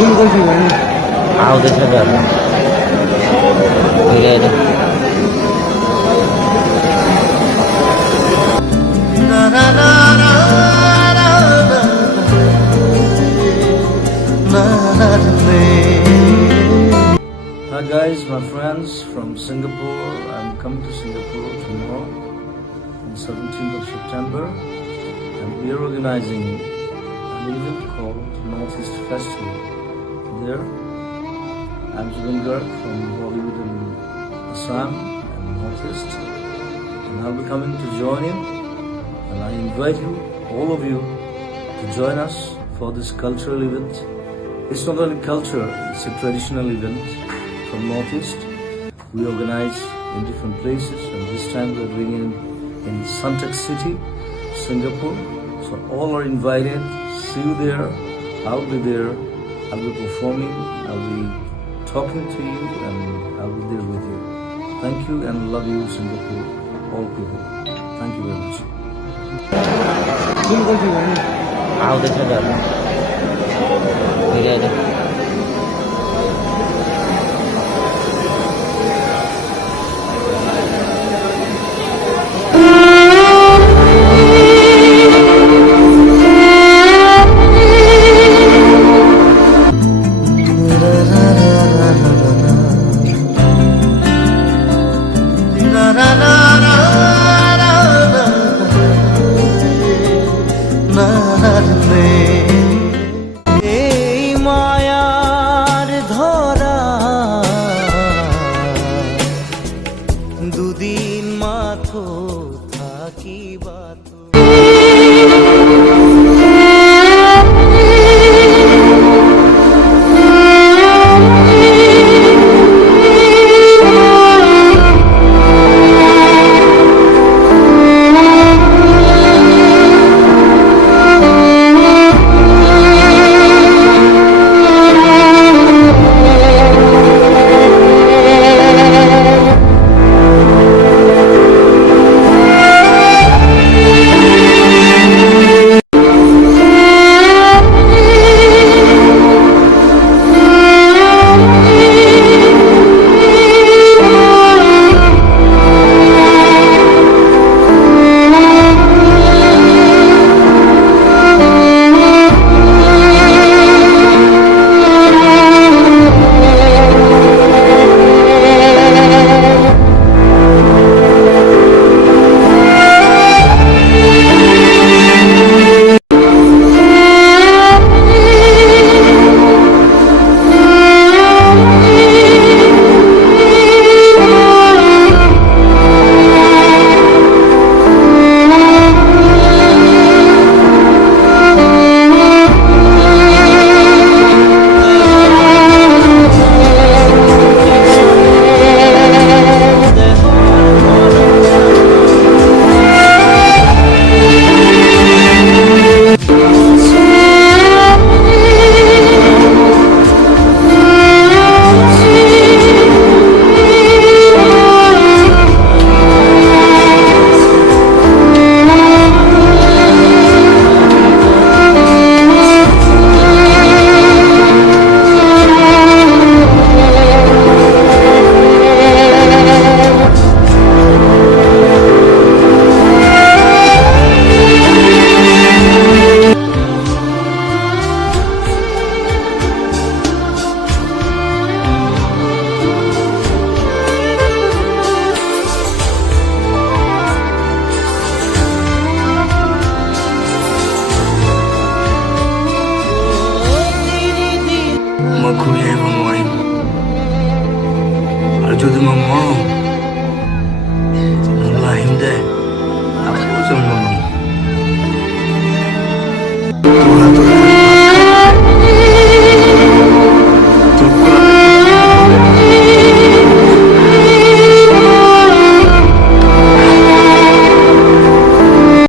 आउँदैछ घर गइरहेको Hi guys, my friends from Singapore. I'm coming to Singapore tomorrow on 17th of September, and we are organizing an event called Northeast Festival. There, I'm Zubin Garg from Bollywood and Assam and Northeast, and I'll be coming to join you, and I invite you, all of you, to join us for this cultural event. It's not only culture, it's a traditional event from Northeast. We organize in different places, and this time we're doing it in Suntec City, Singapore. So all are invited. See you there. I'll be there. I'll be performing. I'll be talking to you, and I'll be there with you. Thank you and love you, Singapore, all people. Thank you very much. आउँदैछ घर गइरहेको এই মায়ার ধরা দুদিন মাথো থাকিবা Makuye Mamoy. Arjuduma Moro.